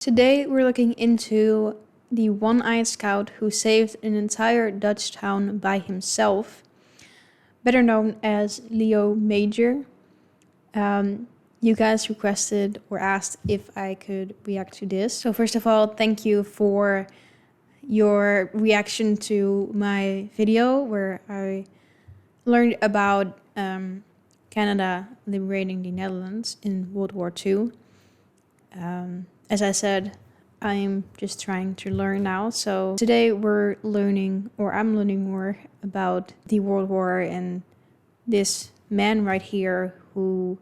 Today we're looking into the one-eyed scout who saved an entire Dutch town by himself, better known as Leo Major. You guys requested or asked if I could react to this. So first of all, thank you for your reaction to my video where I learned about Canada liberating the Netherlands in World War II. As I said, I'm just trying to learn now. So today we're learning, or I'm learning more about the World War and this man right here who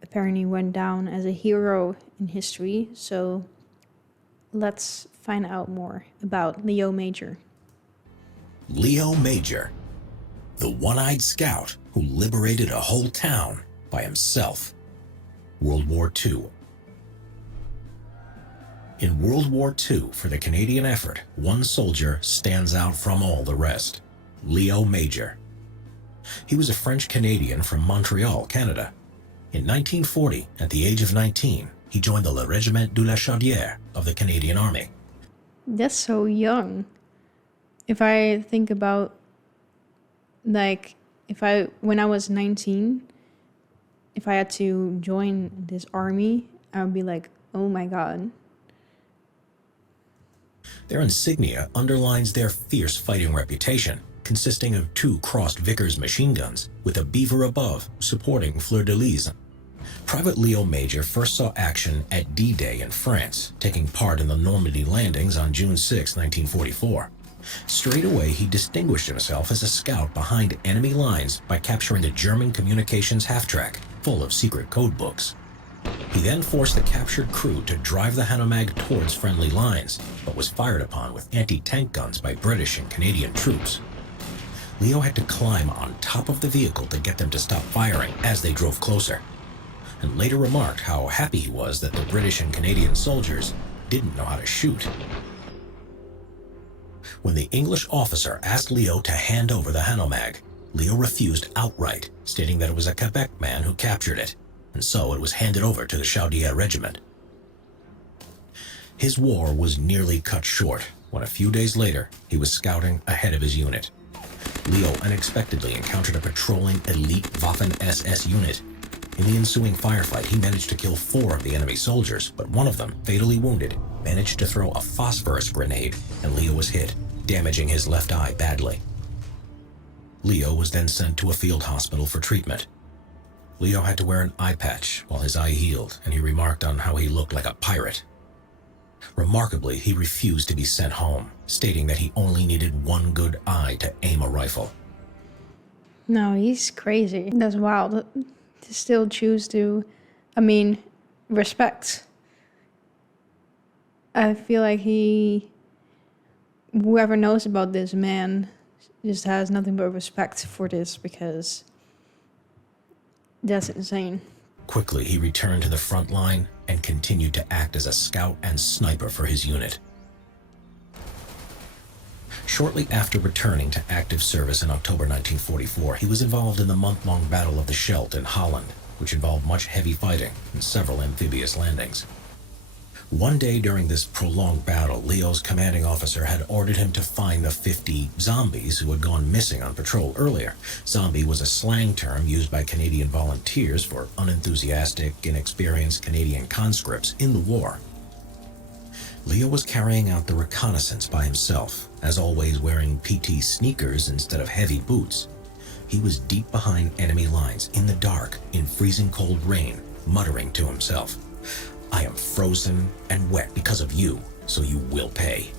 apparently went down as a hero in history. So let's find out more about Leo Major. Leo Major, the one-eyed scout who liberated a whole town by himself. World War II. In World War II, for the Canadian effort, one soldier stands out from all the rest, Leo Major. He was a French-Canadian from Montreal, Canada. In 1940, at the age of 19, he joined the Regiment de la Chaudière of the Canadian Army. That's so young. If I think about, when I was 19, if I had to join this army, I would be like, oh my God. Their insignia underlines their fierce fighting reputation, consisting of two crossed Vickers machine guns with a beaver above supporting fleur-de-lis. Private Leo Major first saw action at D-Day in France, taking part in the Normandy landings on June 6, 1944. Straight away, he distinguished himself as a scout behind enemy lines by capturing the German communications half-track, full of secret code books. He then forced the captured crew to drive the Hanomag towards friendly lines, but was fired upon with anti-tank guns by British and Canadian troops. Leo had to climb on top of the vehicle to get them to stop firing as they drove closer, and later remarked how happy he was that the British and Canadian soldiers didn't know how to shoot. When the English officer asked Leo to hand over the Hanomag, Leo refused outright, stating that it was a Quebec man who captured it, and so it was handed over to the Chaudière Regiment. His war was nearly cut short when a few days later he was scouting ahead of his unit. Leo unexpectedly encountered a patrolling elite Waffen-SS unit. In the ensuing firefight, he managed to kill 4 of the enemy soldiers, but one of them, fatally wounded, managed to throw a phosphorus grenade, and Leo was hit, damaging his left eye badly. Leo was then sent to a field hospital for treatment. Leo had to wear an eye patch while his eye healed, and he remarked on how he looked like a pirate. Remarkably, he refused to be sent home, stating that he only needed one good eye to aim a rifle. No, he's crazy. That's wild. To still choose to, respect. I feel like whoever knows about this man just has nothing but respect for this, because that's insane. Quickly, he returned to the front line and continued to act as a scout and sniper for his unit. Shortly after returning to active service in October 1944, he was involved in the month-long Battle of the Scheldt in Holland, which involved much heavy fighting and several amphibious landings. One day during this prolonged battle, Leo's commanding officer had ordered him to find the 50 zombies who had gone missing on patrol earlier. Zombie was a slang term used by Canadian volunteers for unenthusiastic, inexperienced Canadian conscripts in the war. Leo was carrying out the reconnaissance by himself, as always wearing PT sneakers instead of heavy boots. He was deep behind enemy lines in the dark, in freezing cold rain, muttering to himself, "I am frozen and wet because of you, so you will pay."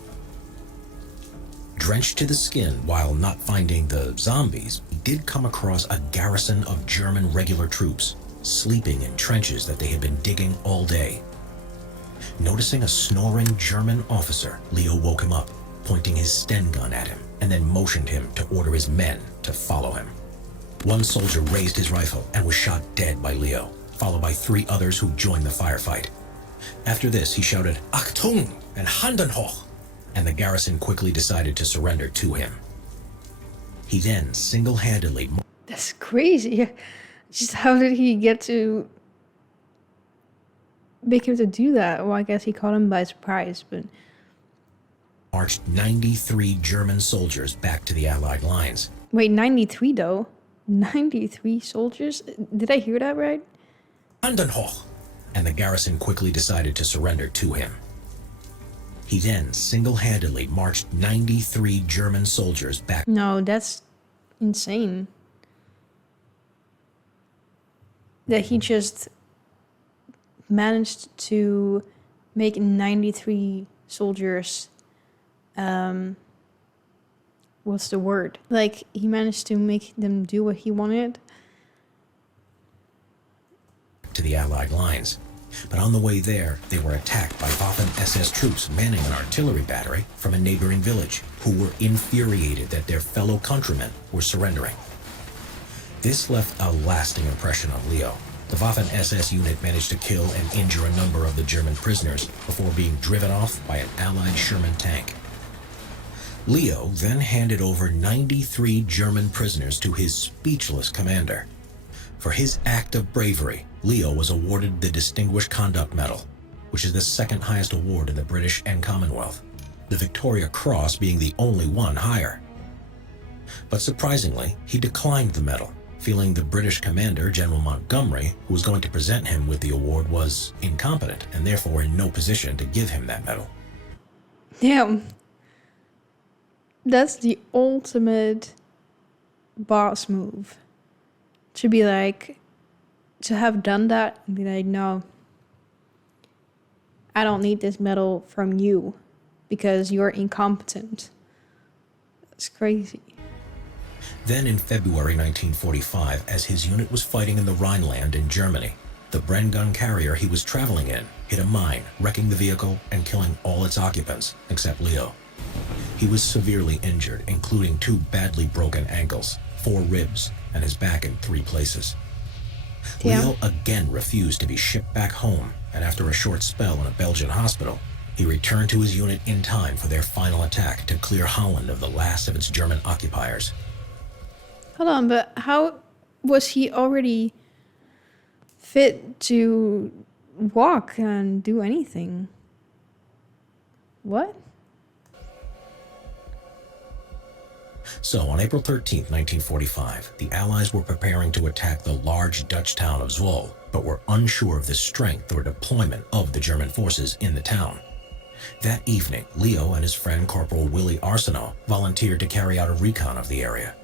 Drenched to the skin while not finding the zombies, he did come across a garrison of German regular troops, sleeping in trenches that they had been digging all day. Noticing a snoring German officer, Leo woke him up, pointing his Sten gun at him, and then motioned him to order his men to follow him. One soldier raised his rifle and was shot dead by Leo, followed by 3 others who joined the firefight. After this, he shouted, "Achtung!" and "Handen hoch!" and the garrison quickly decided to surrender to him. He then single-handedly... That's crazy. Just how did he get to make him to do that? Well, I guess he caught him by surprise, but... Marched 93 German soldiers back to the Allied lines. Wait, 93 though? 93 soldiers? Did I hear that right? Handen hoch! And the garrison quickly decided to surrender to him. He then single-handedly marched 93 German soldiers back. No, that's insane. That he just managed to make 93 soldiers, what's the word? Like, he managed to make them do what he wanted. To the Allied lines. But on the way there, they were attacked by Waffen-SS troops manning an artillery battery from a neighboring village, who were infuriated that their fellow countrymen were surrendering. This left a lasting impression on Leo. The Waffen-SS unit managed to kill and injure a number of the German prisoners before being driven off by an Allied Sherman tank. Leo then handed over 93 German prisoners to his speechless commander. For his act of bravery, Leo was awarded the Distinguished Conduct Medal, which is the second highest award in the British and Commonwealth, the Victoria Cross being the only one higher. But surprisingly, he declined the medal, feeling the British commander, General Montgomery, who was going to present him with the award, was incompetent and therefore in no position to give him that medal. Damn. That's the ultimate boss move. To be like, to have done that and be like, no, I don't need this medal from you because you're incompetent. That's crazy. Then in February 1945, as his unit was fighting in the Rhineland in Germany, the Bren gun carrier he was traveling in hit a mine, wrecking the vehicle and killing all its occupants, except Leo. He was severely injured, including 2 badly broken ankles, 4 ribs, and his back in 3 places. Damn. Leo again refused to be shipped back home, and after a short spell in a Belgian hospital, he returned to his unit in time for their final attack to clear Holland of the last of its German occupiers. Hold on, but how was he already fit to walk and do anything? What? So, on April 13, 1945, the Allies were preparing to attack the large Dutch town of Zwolle, but were unsure of the strength or deployment of the German forces in the town. That evening, Leo and his friend Corporal Willie Arsenault volunteered to carry out a recon of the area.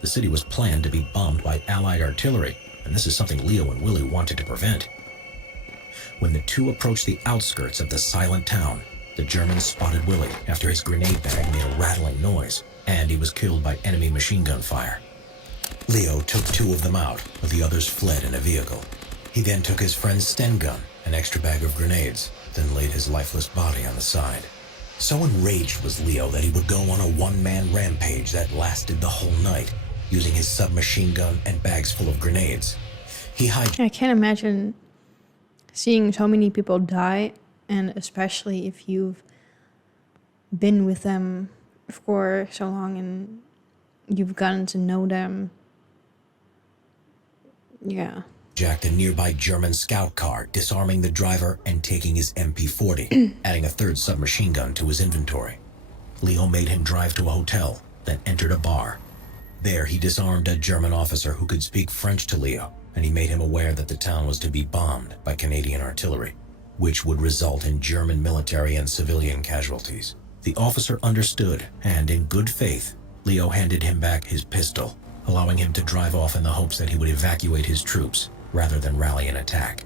The city was planned to be bombed by Allied artillery, and this is something Leo and Willie wanted to prevent. When the two approached the outskirts of the silent town, the Germans spotted Willie after his grenade bag made a rattling noise, and he was killed by enemy machine gun fire. Leo took 2 of them out, but the others fled in a vehicle. He then took his friend's Sten gun, an extra bag of grenades, then laid his lifeless body on the side. So enraged was Leo that he would go on a one-man rampage that lasted the whole night, using his submachine gun and bags full of grenades. I can't imagine seeing so many people die, and especially if you've been with them for so long and you've gotten to know them. Yeah. Jacked a nearby German scout car, disarming the driver and taking his MP-40, adding a 3rd submachine gun to his inventory. Leo made him drive to a hotel, then entered a bar. There he disarmed a German officer who could speak French to Leo, and he made him aware that the town was to be bombed by Canadian artillery, which would result in German military and civilian casualties. The officer understood, and in good faith, Leo handed him back his pistol, allowing him to drive off in the hopes that he would evacuate his troops rather than rally an attack.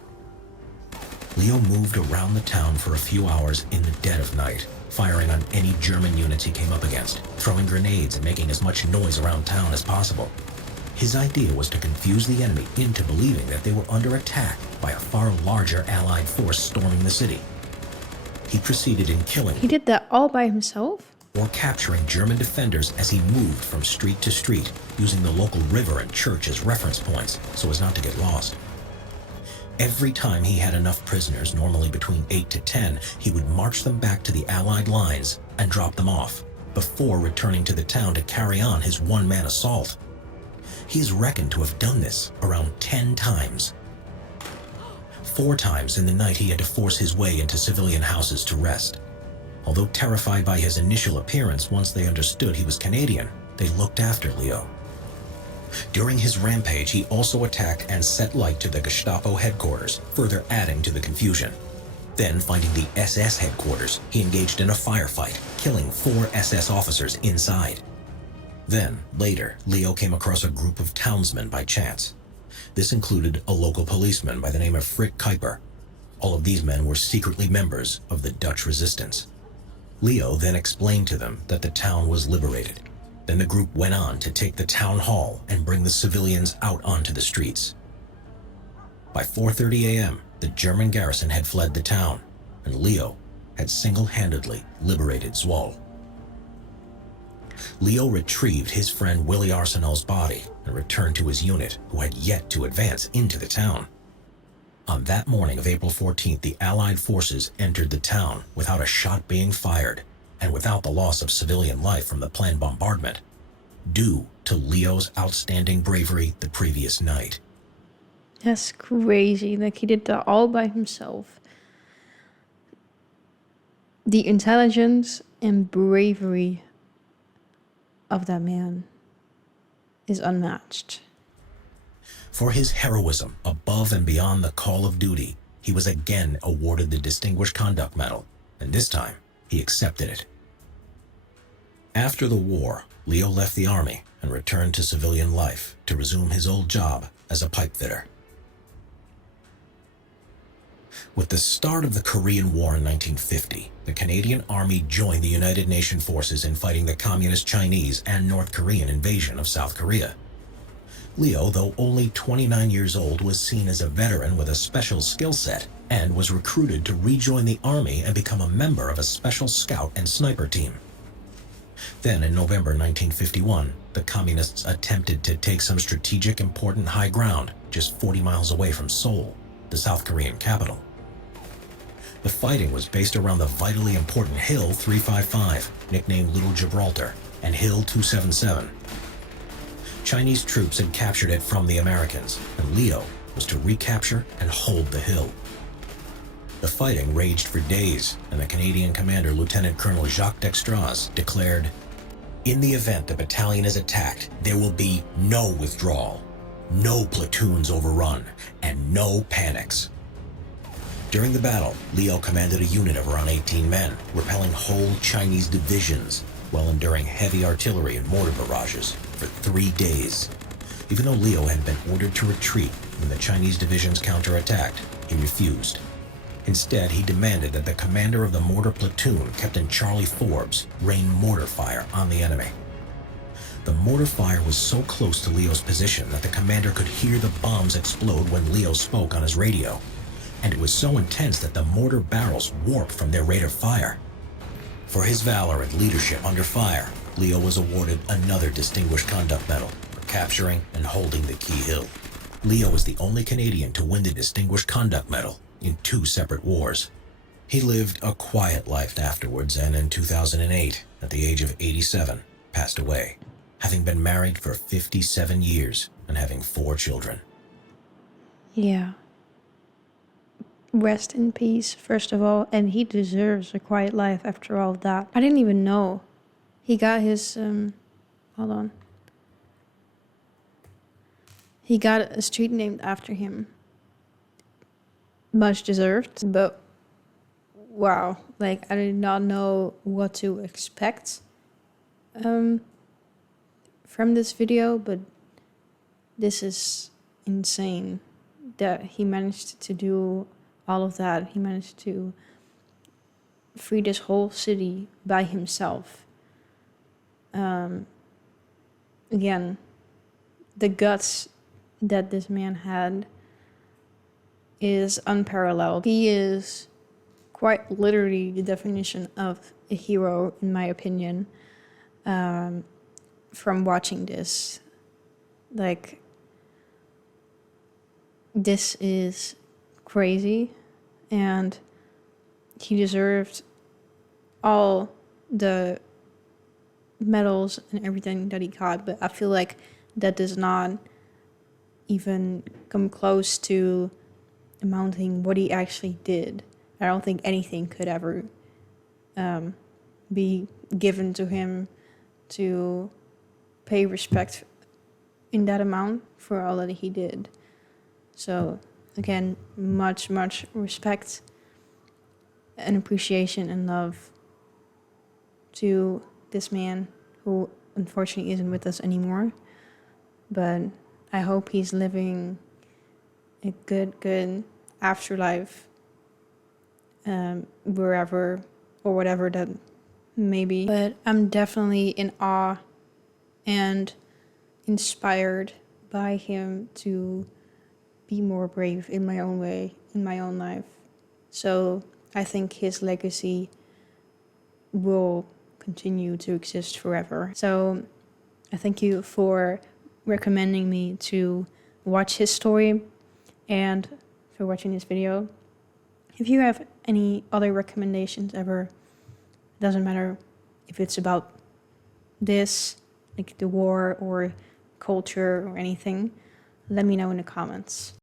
Leo moved around the town for a few hours in the dead of night, firing on any German units he came up against, throwing grenades and making as much noise around town as possible. His idea was to confuse the enemy into believing that they were under attack by a far larger Allied force storming the city. He proceeded in killing. He did that all by himself? Or capturing German defenders as he moved from street to street, using the local river and church as reference points so as not to get lost. Every time he had enough prisoners, normally between 8 to 10, he would march them back to the Allied lines and drop them off, before returning to the town to carry on his one-man assault. He is reckoned to have done this around 10 times. 4 times in the night he had to force his way into civilian houses to rest. Although terrified by his initial appearance, once they understood he was Canadian, they looked after Leo. During his rampage, he also attacked and set light to the Gestapo headquarters, further adding to the confusion. Then, finding the SS headquarters, he engaged in a firefight, killing 4 SS officers inside. Then, later, Leo came across a group of townsmen by chance. This included a local policeman by the name of Frit Kuiper. All of these men were secretly members of the Dutch resistance. Leo then explained to them that the town was liberated. Then the group went on to take the town hall and bring the civilians out onto the streets. By 4:30 a.m., the German garrison had fled the town, and Leo had single-handedly liberated Zwolle. Leo retrieved his friend Willie Arsenal's body and returned to his unit, who had yet to advance into the town. On that morning of April 14th, the Allied forces entered the town without a shot being fired and without the loss of civilian life from the planned bombardment, due to Leo's outstanding bravery the previous night. That's crazy. Like, he did that all by himself. The intelligence and bravery of that man is unmatched. For his heroism above and beyond the call of duty, he was again awarded the Distinguished Conduct Medal, and this time he accepted it. After the war, Leo left the army and returned to civilian life to resume his old job as a pipe fitter. With the start of the Korean War in 1950, the Canadian Army joined the United Nations forces in fighting the Communist Chinese and North Korean invasion of South Korea. Leo, though only 29 years old, was seen as a veteran with a special skill set and was recruited to rejoin the army and become a member of a special scout and sniper team. Then, in November 1951, the Communists attempted to take some strategic important high ground just 40 miles away from Seoul, the South Korean capital. The fighting was based around the vitally important Hill 355, nicknamed Little Gibraltar, and Hill 277. Chinese troops had captured it from the Americans, and Leo was to recapture and hold the hill. The fighting raged for days, and the Canadian commander, Lieutenant Colonel Jacques Dextraz, declared, "In the event the battalion is attacked, there will be no withdrawal, no platoons overrun, and no panics." During the battle, Leo commanded a unit of around 18 men, repelling whole Chinese divisions while enduring heavy artillery and mortar barrages for 3 days. Even though Leo had been ordered to retreat when the Chinese divisions counterattacked, he refused. Instead, he demanded that the commander of the mortar platoon, Captain Charlie Forbes, rain mortar fire on the enemy. The mortar fire was so close to Leo's position that the commander could hear the bombs explode when Leo spoke on his radio, and it was so intense that the mortar barrels warped from their rate of fire. For his valor and leadership under fire, Leo was awarded another Distinguished Conduct Medal for capturing and holding the key hill. Leo was the only Canadian to win the Distinguished Conduct Medal in 2 separate wars. He lived a quiet life afterwards, and in 2008, at the age of 87, passed away, having been married for 57 years and having 4 children. Yeah. Rest in peace, first of all, and he deserves a quiet life after all of that. I didn't even know. He got his, hold on. He got a street named after him. Much deserved, but wow, like, I did not know what to expect from this video, but this is insane that he managed to do all of that. He managed to free this whole city by himself. Again, the guts that this man had is unparalleled. He is quite literally the definition of a hero, in my opinion, from watching this. Like, this is crazy, and he deserved all the medals and everything that he got, but I feel like that does not even come close to amounting what he actually did. I don't think anything could ever be given to him to pay respect in that amount for all that he did. So again, much respect and appreciation and love to this man who unfortunately isn't with us anymore. But I hope he's living a good afterlife, wherever or whatever that may be. But I'm definitely in awe and inspired by him to be more brave in my own way, in my own life. So I think his legacy will continue to exist forever. So I thank you for recommending me to watch his story and for watching this video. If you have any other recommendations ever, doesn't matter if it's about this, like the war or culture or anything, let me know in the comments.